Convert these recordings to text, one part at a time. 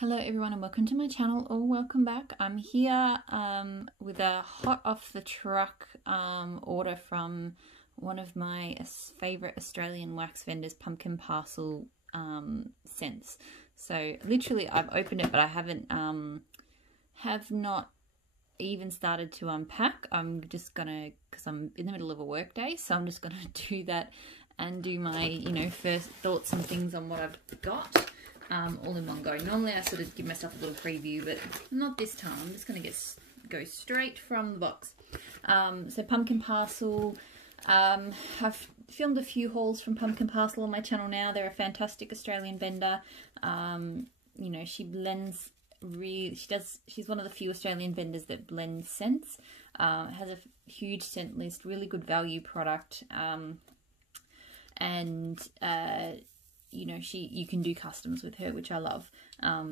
Hello everyone and welcome to my channel, or welcome back. I'm here with a hot off the truck order from one of my favourite Australian wax vendors, Pumpkin Parcel scents. So literally I've opened it, but I have not even started to unpack. I'm just gonna, because I'm in the middle of a work day, so I'm just gonna do that and do my first thoughts and things on what I've got. All in one go. Normally I sort of give myself a little preview, but not this time. I'm just going to go straight from the box. So Pumpkin Parcel, I've filmed a few hauls from Pumpkin Parcel on my channel now. They're a fantastic Australian vendor. She blends she's one of the few Australian vendors that blends scents. Has a huge scent list, really good value product, you can do customs with her, which I love.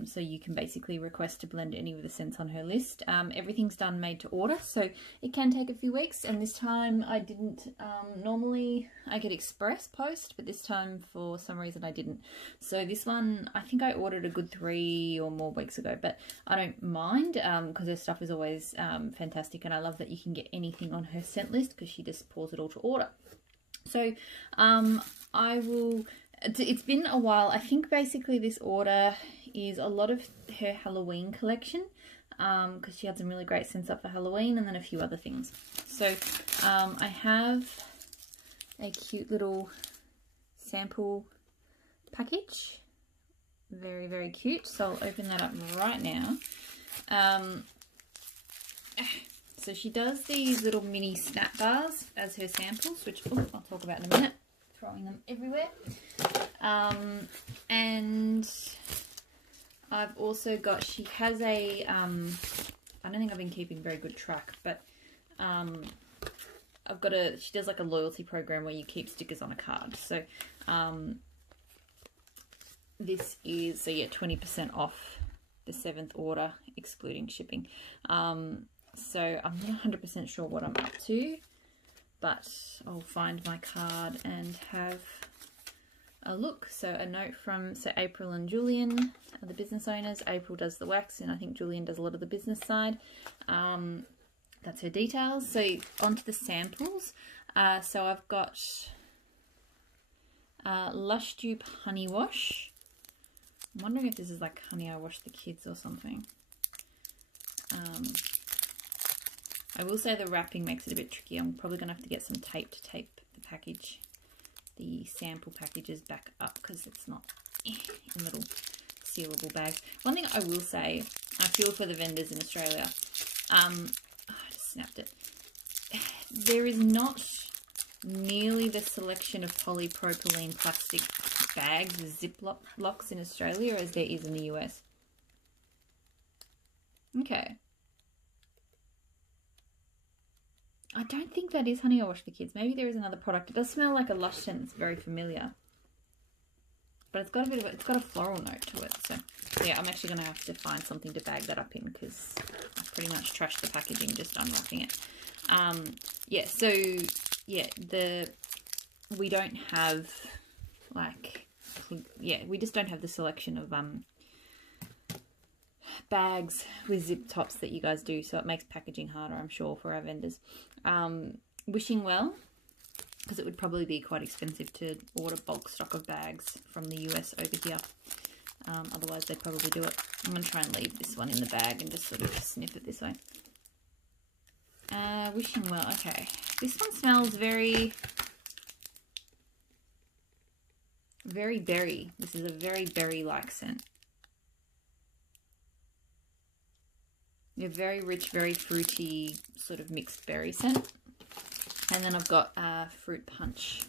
So you can basically request to blend any of the scents on her list. Everything's done made to order, so it can take a few weeks. And this time I didn't. Normally I get express post, but this time for some reason I didn't. So this one, I think I ordered a good 3 or more weeks ago, but I don't mind because her stuff is always fantastic, and I love that you can get anything on her scent list because she just pours it all to order. So it's been a while. I think basically this order is a lot of her Halloween collection because she had some really great scents up for Halloween, and then a few other things. So I have a cute little sample package. Very, very cute. So I'll open that up right now. So she does these little mini snap bars as her samples, which I'll talk about in a minute. Throwing them everywhere. And I've also got, she has a, I don't think I've been keeping very good track, but she does like a loyalty program where you keep stickers on a card. So this is, 20% off the 7th order, excluding shipping. So I'm not 100% sure what I'm up to, but I'll find my card and have a look. So a note from April and Julian are the business owners. April does the wax, and I think Julian does a lot of the business side. That's her details. So onto the samples. So I've got Lush Dupe Honey Wash. I'm wondering if this is like Honey I Wash the Kids or something. I will say the wrapping makes it a bit tricky. I'm probably going to have to get some tape to tape the sample packages back up, because it's not in little sealable bags. One thing I will say, I feel for the vendors in Australia. I just snapped it. There is not nearly the selection of polypropylene plastic bags with Ziplocs in Australia as there is in the US. Okay. I don't think that is Honey I Wash the Kids. Maybe there is another product. It does smell like a Lush scent that's very familiar, but it's got a floral note to it. So yeah, I'm actually going to have to find something to bag that up in, because I pretty much trashed the packaging just unwrapping it. We don't have we just don't have the selection of bags with zip tops that you guys do, so it makes packaging harder, I'm sure, for our vendors. Wishing well, because it would probably be quite expensive to order bulk stock of bags from the US over here. Otherwise they'd probably do it. I'm going to try and leave this one in the bag and just sort of sniff it this way. Wishing well. Okay, this one smells very, very berry. This is a very berry-like scent. A very rich, very fruity, sort of mixed berry scent. And then I've got Fruit Punch.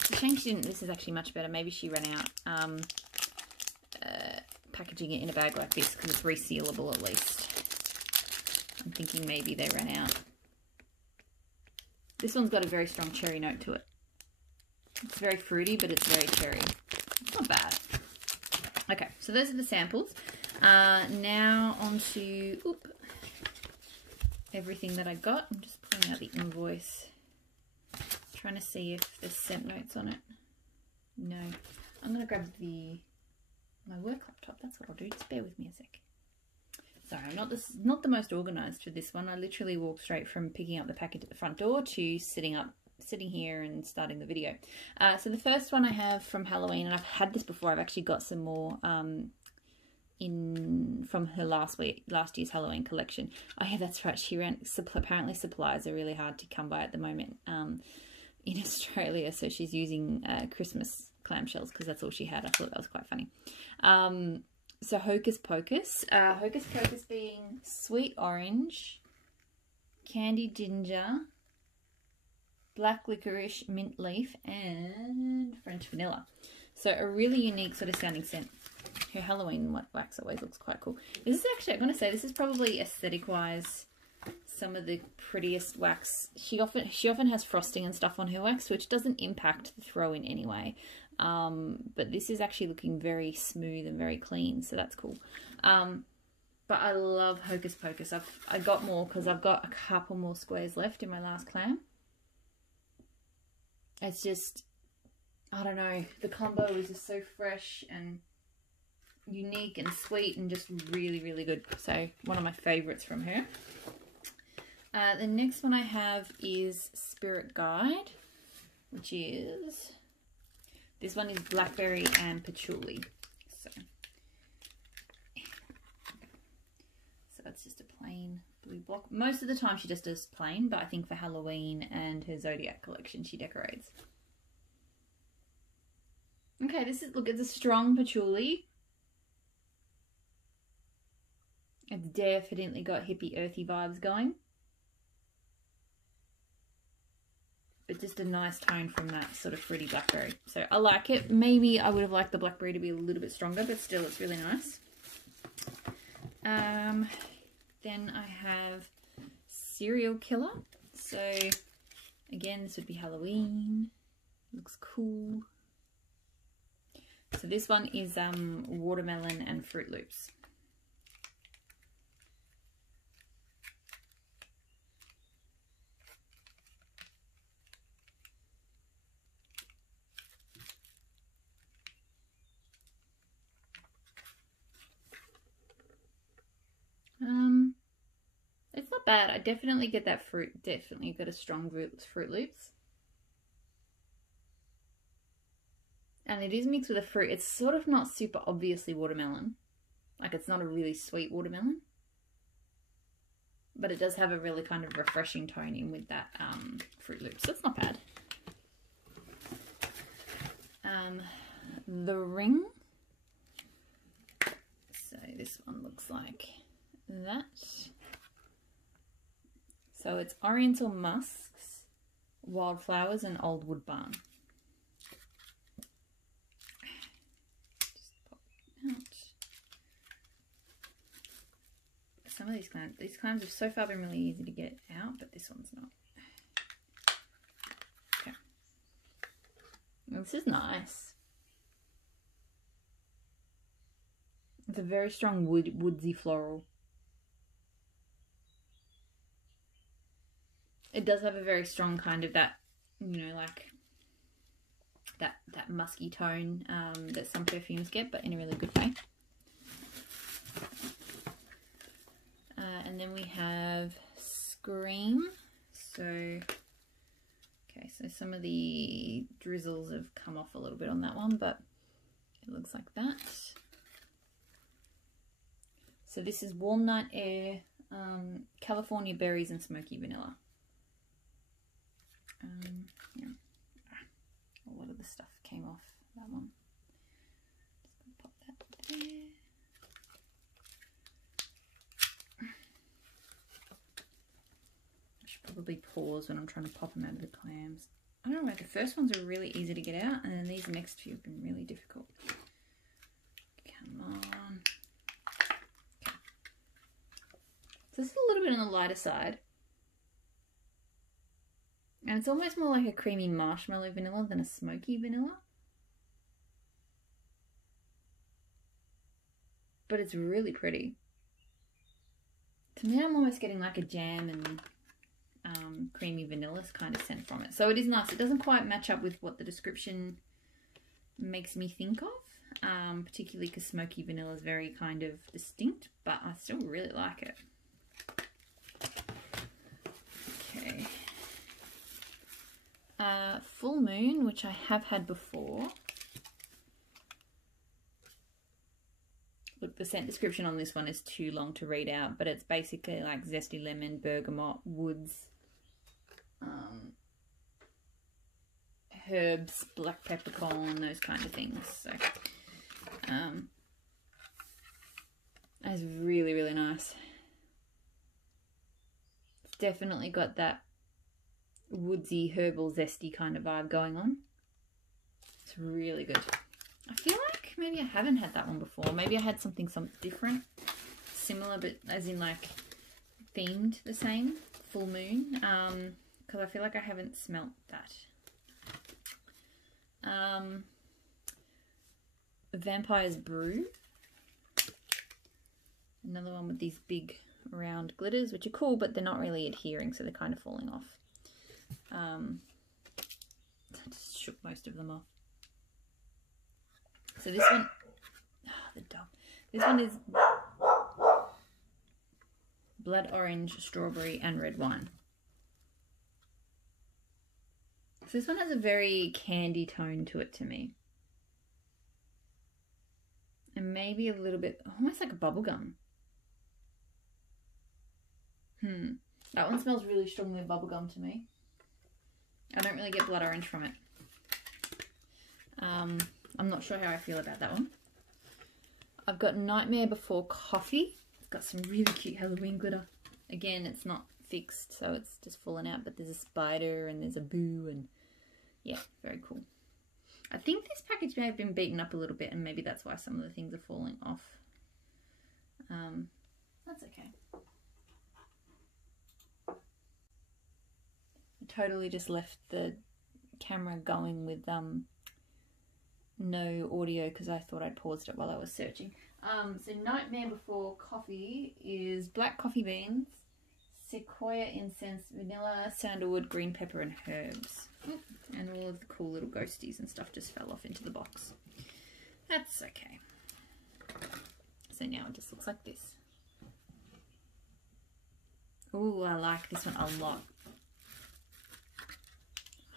It's a shame she didn't. This is actually much better. Maybe she ran out packaging it in a bag like this, because it's resealable at least. I'm thinking maybe they ran out. This one's got a very strong cherry note to it. It's very fruity, but it's very cherry. It's not bad. Okay, so those are the samples. Now on to everything that I got. I'm just pulling out the invoice, trying to see if there's scent notes on it. No. I'm going to grab my work laptop. That's what I'll do. Just bear with me a sec. Sorry, I'm not the most organised for this one. I literally walked straight from picking up the package at the front door to sitting here and starting the video. So the first one I have from Halloween, and I've had this before. I've actually got some more from her last year's Halloween collection. Oh yeah, that's right. She ran. Apparently supplies are really hard to come by at the moment in Australia, so she's using Christmas clamshells because that's all she had. I thought that was quite funny. So Hocus Pocus. Hocus Pocus being sweet orange, candied ginger, black licorice, mint leaf, and French vanilla. So a really unique sort of sounding scent. Her Halloween wax always looks quite cool. This is actually, I'm going to say, this is probably aesthetic-wise some of the prettiest wax. She often has frosting and stuff on her wax, which doesn't impact the throw in any way. But this is actually looking very smooth and very clean, so that's cool. But I love Hocus Pocus. I got more because I've got a couple more squares left in my last clam. It's just, I don't know, the combo is just so fresh and unique and sweet and just really, really good. So one of my favourites from her. The next one I have is Spirit Guide, which is, this one is blackberry and patchouli. So that's just a plain blue block. Most of the time she just does plain, but I think for Halloween and her Zodiac collection she decorates. Okay, this is, look, it's a strong patchouli. It's definitely got hippie earthy vibes going. But just a nice tone from that sort of fruity blackberry. So I like it. Maybe I would have liked the blackberry to be a little bit stronger, but still it's really nice. Then I have Serial Killer. So again, this would be Halloween. Looks cool. So this one is watermelon and Fruit Loops. It's not bad. I definitely get that fruit. Definitely got a strong Fruit Loops. And it is mixed with a fruit. It's sort of not super obviously watermelon. Like, it's not a really sweet watermelon. But it does have a really kind of refreshing tone in with that Fruit Loops. So it's not bad. The Ring. So this one looks like that. So it's Oriental Musks, Wildflowers, and Old Wood Barn. Just pop it out. Some of these clams have so far been really easy to get out, but this one's not. Okay. Well, this is nice. It's a very strong woodsy floral. It does have a very strong kind of that, you know, like that musky tone that some perfumes get, but in a really good way. And then we have Scream. So, okay, so some of the drizzles have come off a little bit on that one, but it looks like that. So this is Walnut Air, California Berries, and Smoky Vanilla. Yeah. A lot of the stuff came off that one. Just gonna pop that there. I should probably pause when I'm trying to pop them out of the clams. I don't know, the first ones are really easy to get out, and then these next few have been really difficult. Come on. Okay. So this is a little bit on the lighter side. And it's almost more like a creamy marshmallow vanilla than a smoky vanilla. But it's really pretty. To me, I'm almost getting like a jam and creamy vanilla kind of scent from it. So it is nice. It doesn't quite match up with what the description makes me think of, particularly because smoky vanilla is very kind of distinct, but I still really like it. Okay. Full Moon, which I have had before. Look, the scent description on this one is too long to read out, but it's basically like zesty lemon, bergamot, woods, herbs, black peppercorn, those kind of things. So it's really, really nice. It's definitely got that woodsy, herbal, zesty kind of vibe going on. It's really good. I feel like maybe I haven't had that one before. Maybe I had something different, similar, but as in like themed the same. Full Moon, because I feel like I haven't smelt that. Vampire's Brew. Another one with these big round glitters, which are cool, but they're not really adhering, so they're kind of falling off. I just shook most of them off. So this one, the dog. This one is blood orange, strawberry, and red wine. So this one has a very candy tone to it to me. And maybe a little bit, almost like a bubblegum. That one smells really strongly of bubblegum to me. I don't really get blood orange from it. I'm not sure how I feel about that one. I've got Nightmare Before Coffee. It's got some really cute Halloween glitter. Again, it's not fixed, so it's just fallen out, but there's a spider and there's a boo, and yeah, very cool. I think this package may have been beaten up a little bit, and maybe that's why some of the things are falling off. That's okay. I totally just left the camera going with no audio because I thought I'd paused it while I was searching. So Nightmare Before Coffee is black coffee beans, sequoia incense, vanilla, sandalwood, green pepper, and herbs. And all of the cool little ghosties and stuff just fell off into the box. That's okay. So now it just looks like this. Ooh, I like this one a lot.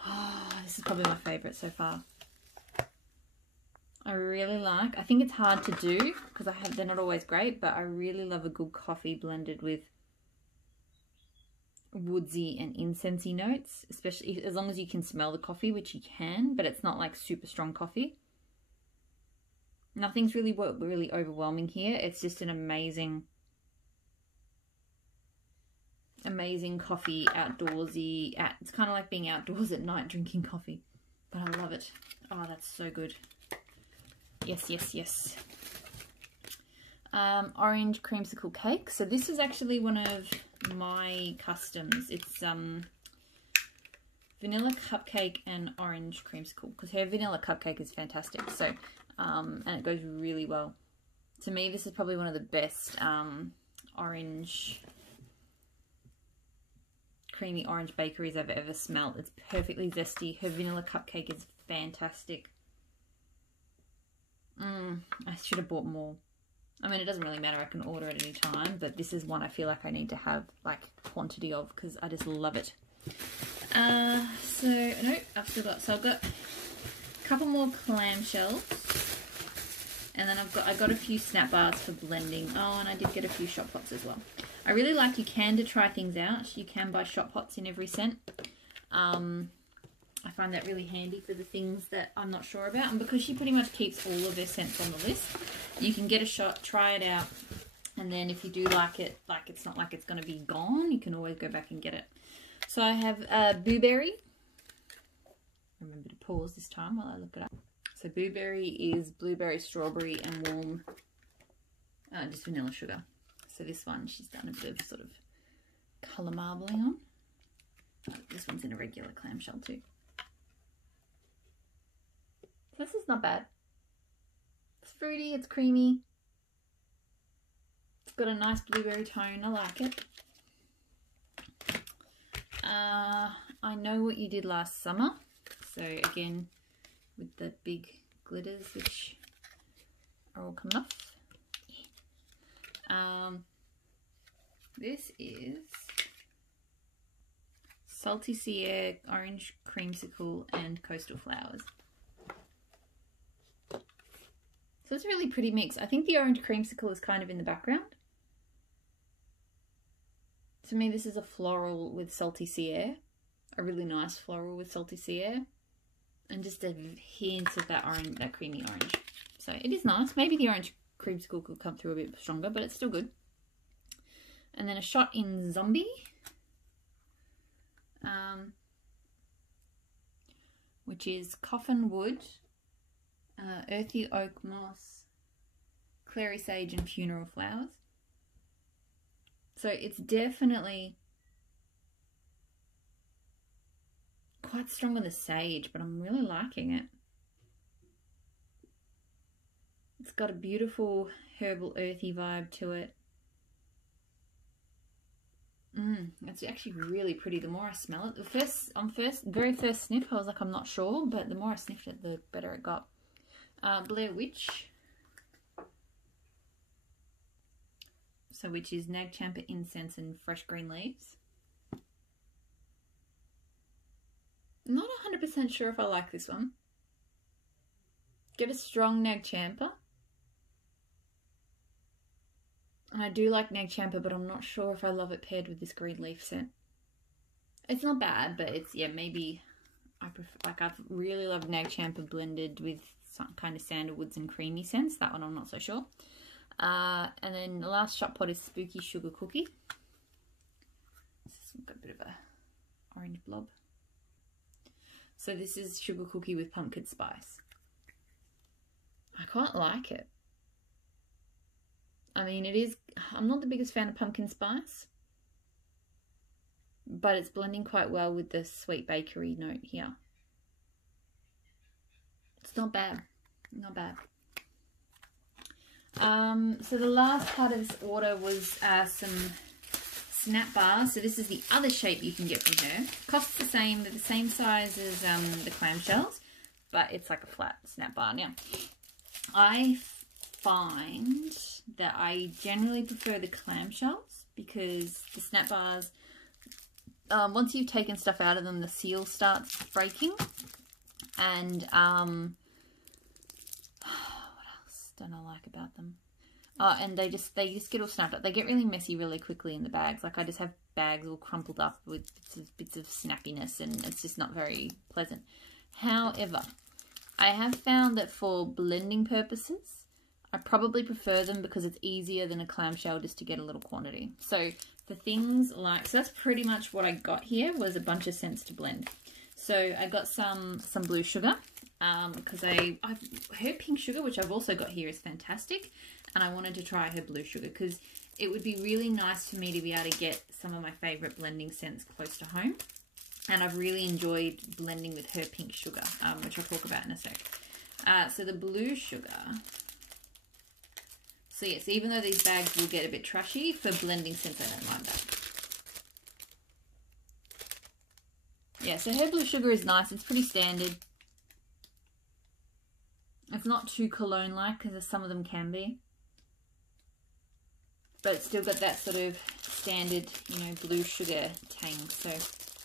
Oh, this is probably my favourite so far. I really like, I think it's hard to do because they're not always great, but I really love a good coffee blended with woodsy and incensey notes, especially as long as you can smell the coffee, which you can, but it's not like super strong coffee. Nothing's really overwhelming here. It's just an amazing coffee, outdoorsy. It's kind of like being outdoors at night drinking coffee, but I love it. Oh, that's so good. Yes, yes, yes. Orange creamsicle cake. So this is actually one of my customs. It's vanilla cupcake and orange creamsicle, because her vanilla cupcake is fantastic. So and it goes really well. To me, this is probably one of the best creamy orange bakeries I've ever smelled. It's perfectly zesty. Her vanilla cupcake is fantastic. I should have bought more. I mean, it doesn't really matter. I can order at any time, but this is one I feel like I need to have like quantity of because I just love it. So no, I've got a couple more clam shells, and then I got a few snap bars for blending. Oh, and I did get a few shot pots as well. I really like to try things out. You can buy shot pots in every scent. I find that really handy for the things that I'm not sure about. And because she pretty much keeps all of her scents on the list, you can get a shot, try it out, and then if you do like it, like it's not like it's going to be gone, you can always go back and get it. So I have blueberry. Remember to pause this time while I look it up. So blueberry is blueberry, strawberry, and warm, just vanilla sugar. So this one she's done a bit of sort of colour marbling on. This one's in a regular clamshell too. This is not bad. It's fruity, it's creamy. It's got a nice blueberry tone. I like it. I know what you did last summer. So again, with the big glitters, which are all coming off. This is Salty Sea Air, Orange Creamsicle, and Coastal Flowers. So it's a really pretty mix. I think the Orange Creamsicle is kind of in the background. To me, this is a floral with Salty Sea Air. A really nice floral with Salty Sea Air. And just a hint of that orange, that creamy orange. So it is nice. Maybe the Orange Creamsicle could come through a bit stronger, but it's still good. And then a shot in Zombie. Which is Coffin Wood, Earthy Oak Moss, Clary Sage, and Funeral Flowers. So it's definitely quite strong on the sage, but I'm really liking it. It's got a beautiful herbal earthy vibe to it. It's actually really pretty. The more I smell it, very first sniff, I was like, I'm not sure, but the more I sniffed it, the better it got. Blair Witch. So, which is Nag Champa incense and fresh green leaves. Not 100% sure if I like this one. Get a strong Nag Champa. And I do like Nag Champa, but I'm not sure if I love it paired with this green leaf scent. It's not bad, but it's, yeah, maybe I prefer, like, I've really loved Nag Champa blended with some kind of sandalwoods and creamy scents. That one I'm not so sure. And then the last shot pot is Spooky Sugar Cookie. This has got a bit of a orange blob. So this is Sugar Cookie with pumpkin spice. I quite like it. I mean, it is, I'm not the biggest fan of pumpkin spice, but it's blending quite well with the sweet bakery note here. It's not bad, not bad. So the last part of this order was some snap bars. So this is the other shape you can get from her. Costs the same, they're the same size as the clam shells, but it's like a flat snap bar. Now, I find that I generally prefer the clam shells because the snap bars, once you've taken stuff out of them, the seal starts breaking. And what else don't I like about them? And they just get all snapped up. They get really messy really quickly in the bags. Like, I just have bags all crumpled up with bits of snappiness, and it's just not very pleasant. However, I have found that for blending purposes, I probably prefer them because it's easier than a clamshell just to get a little quantity. So for things like, so that's pretty much what I got here, was a bunch of scents to blend. So I got some blue sugar because her pink sugar, which I've also got here, is fantastic. And I wanted to try her blue sugar because it would be really nice for me to be able to get some of my favorite blending scents close to home. And I've really enjoyed blending with her pink sugar, which I'll talk about in a sec. So the blue sugar. So yes, even though these bags will get a bit trashy, for blending scents I don't mind that. Yeah, so her blue sugar is nice. It's pretty standard. It's not too cologne-like because some of them can be. But it's still got that sort of standard, you know, blue sugar tang. So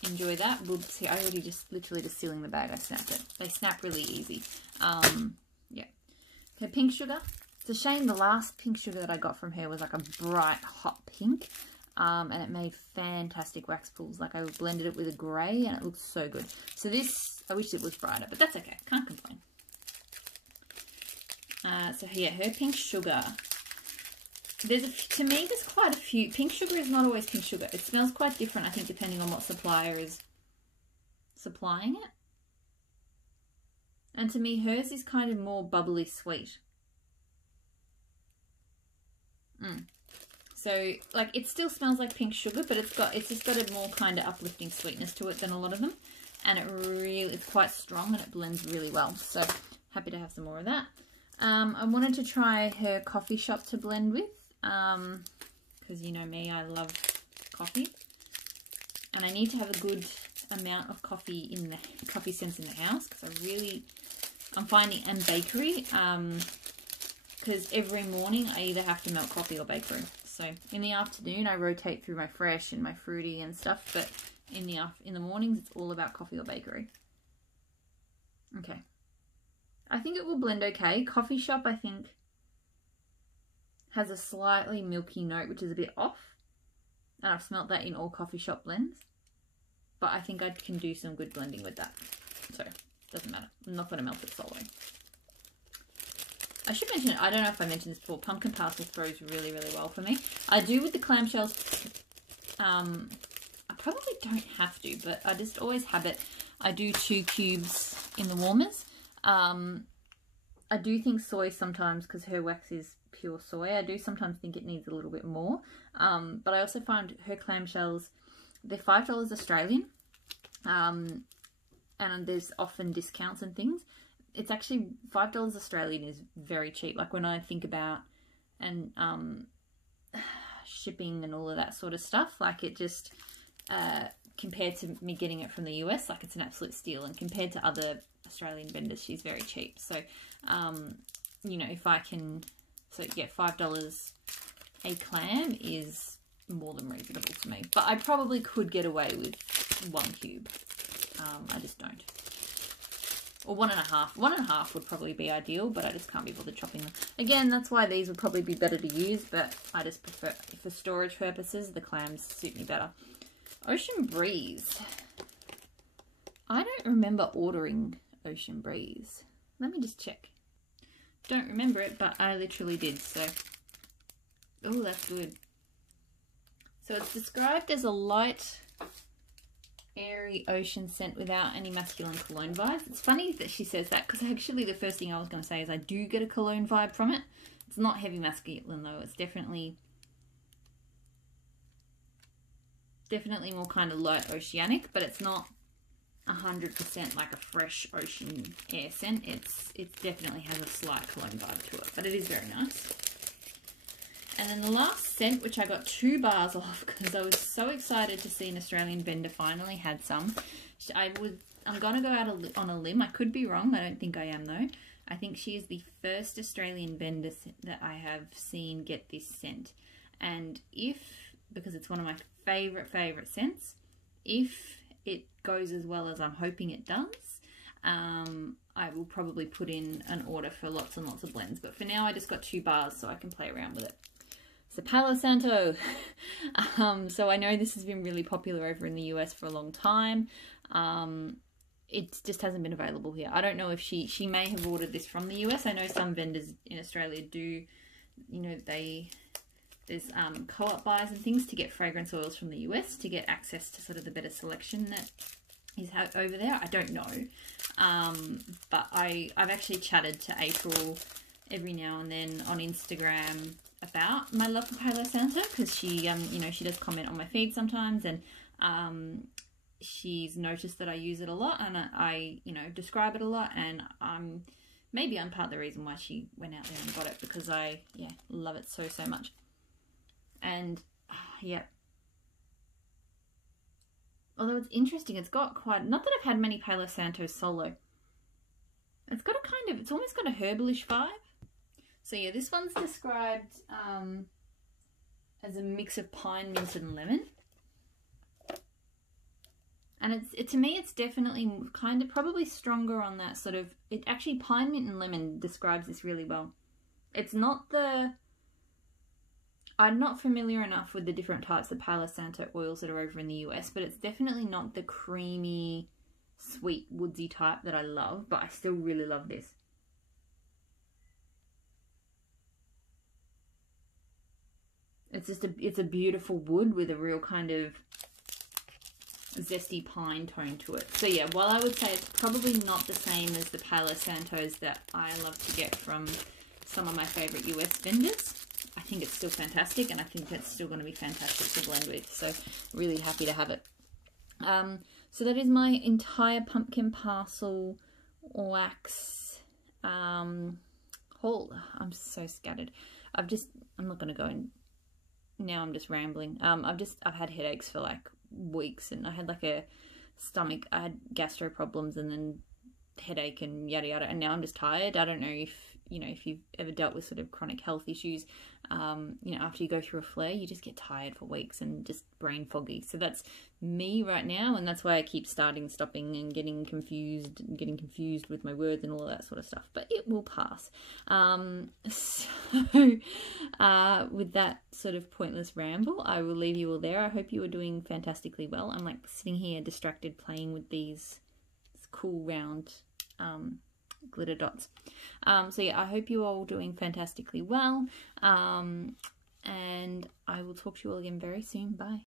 enjoy that. We'll see. I already literally just sealing the bag. I snapped it. They snap really easy. Yeah. Okay, pink sugar. It's a shame the last pink sugar that I got from her was like a bright hot pink. And it made fantastic wax pools. Like, I blended it with a grey and it looks so good. So this, I wish it was brighter, but that's okay. Can't complain. So yeah, her pink sugar. To me, there's quite a few. Pink sugar is not always pink sugar. It smells quite different, I think, depending on what supplier is supplying it. And to me, hers is kind of more bubbly sweet. So, like, it still smells like pink sugar, but it's just got a more kind of uplifting sweetness to it than a lot of them. And it's quite strong and it blends really well. So, happy to have some more of that. I wanted to try her coffee shop to blend with, because you know me, I love coffee. And I need to have a good amount of coffee scents in the house, because I really I'm finding, and bakery, because every morning I either have to melt coffee or bake brew. So in the afternoon I rotate through my fresh and my fruity and stuff, but in the mornings it's all about coffee or bakery. Okay. I think it will blend okay. Coffee shop, I think, has a slightly milky note, which is a bit off. And I've smelt that in all coffee shop blends. But I think I can do some good blending with that. So, doesn't matter. I'm not going to melt it solo. I should mention, I don't know if I mentioned this before, pumpkin parcel throws really, really well for me. I do with the clamshells. I probably don't have to, but I just always have it. I do 2 cubes in the warmers. I do think soy sometimes, because her wax is pure soy, I do sometimes think it needs a little bit more. But I also find her clamshells, they're $5 Australian. And there's often discounts and things. It's actually $5 Australian is very cheap. Like when I think about and shipping and all of that sort of stuff, like it just compared to me getting it from the US, like it's an absolute steal. And compared to other Australian vendors, she's very cheap. So you know, if I can, so yeah, $5 a clam is more than reasonable to me. But I probably could get away with 1 cube. I just don't. Or 1.5. 1.5 would probably be ideal, but I just can't be bothered chopping them. Again, that's why these would probably be better to use, but I just prefer, for storage purposes, the clams suit me better. Ocean Breeze. I don't remember ordering Ocean Breeze. Let me just check. Don't remember it, but I literally did, so. Oh, that's good. So it's described as a light, airy ocean scent without any masculine cologne vibes. It's funny that she says that, because actually the first thing I was going to say is I do get a cologne vibe from it. It's not heavy masculine though. It's definitely more kind of light oceanic, but it's not 100% like a fresh ocean air scent. It definitely has a slight cologne vibe to it, but it is very nice. And then the last scent, which I got 2 bars off because I was so excited to see an Australian vendor finally had some. I'm going to go out on a limb. I could be wrong. I don't think I am though. I think she is the first Australian vendor that I have seen get this scent. And because it's one of my favourite scents, if it goes as well as I'm hoping it does, I will probably put in an order for lots and lots of blends. But for now, I just got 2 bars so I can play around with it. So Palo Santo. So I know this has been really popular over in the US for a long time. It just hasn't been available here. I don't know if she may have ordered this from the US. I know some vendors in Australia do, you know, there's co-op buys and things to get fragrance oils from the US to get access to sort of the better selection that is over there. I don't know. But I've actually chatted to April every now and then on Instagram about my love for Palo Santo, because she, you know, she does comment on my feed sometimes, and she's noticed that I use it a lot, and I you know, describe it a lot, and maybe I'm part of the reason why she went out there and got it, because I, yeah, love it so much. And yeah, although it's interesting, it's got quite, not that I've had many Palo Santo solo, it's got a kind of, it's almost got a herbalish vibe. So yeah, this one's described as a mix of pine, mint and lemon. And to me, it's definitely kind of probably stronger on that sort of, it actually, pine, mint and lemon describes this really well. It's not I'm not familiar enough with the different types of Palo Santo oils that are over in the US, but it's definitely not the creamy, sweet, woodsy type that I love, but I still really love this. It's just it's a beautiful wood with a real kind of zesty pine tone to it. So yeah, while I would say it's probably not the same as the Palo Santos that I love to get from some of my favourite US vendors, I think it's still fantastic, and I think it's still going to be fantastic to blend with. So really happy to have it. So that is my entire pumpkin parcel wax haul. I'm so scattered. I'm not going to go in. Now I'm just rambling. I've had headaches for like weeks, and I had like I had gastro problems, and then headache and yada yada, and now I'm just tired. I don't know if, you know, if you've ever dealt with sort of chronic health issues, you know, after you go through a flare, you just get tired for weeks and just brain foggy. So that's me right now, and that's why I keep stopping, and getting confused with my words and all of that sort of stuff. But it will pass. With that sort of pointless ramble, I will leave you all there. I hope you are doing fantastically well. I'm like sitting here distracted playing with these cool round glitter dots. So yeah, I hope you're all doing fantastically well, and I will talk to you all again very soon. Bye.